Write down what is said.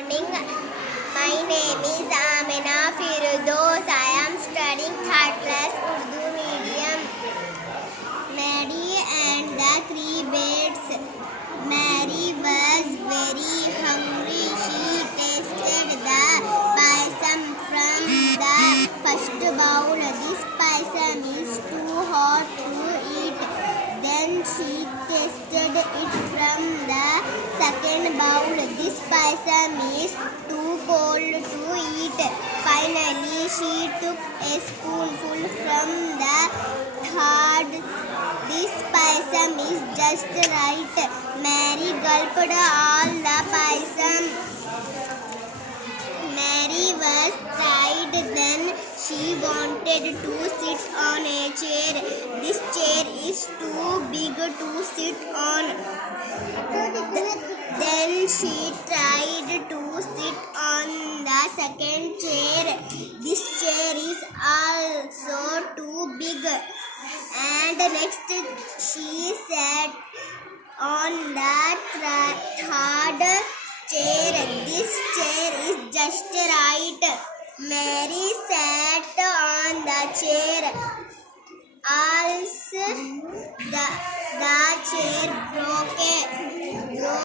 morning. My name is Amina Firdos. I am studying third class Urdu medium. Mary and the three birds. Mary was very hungry. She tasted the payasam from the first bowl. This payasam is too hot to eat. Then she tasted it from the second bowl. This payasam is too cold to eat. Finally, she took a spoonful from the third. This payasam is just right. Mary gulped all the payasam. Mary was tired. Then she wanted to sit on a chair. This chair is too big to sit on. Then she tried to sit on the second chair. This chair is also too big. And next she sat on the third chair. This chair is just right. Mary sat on the chair. Also, the chair broke.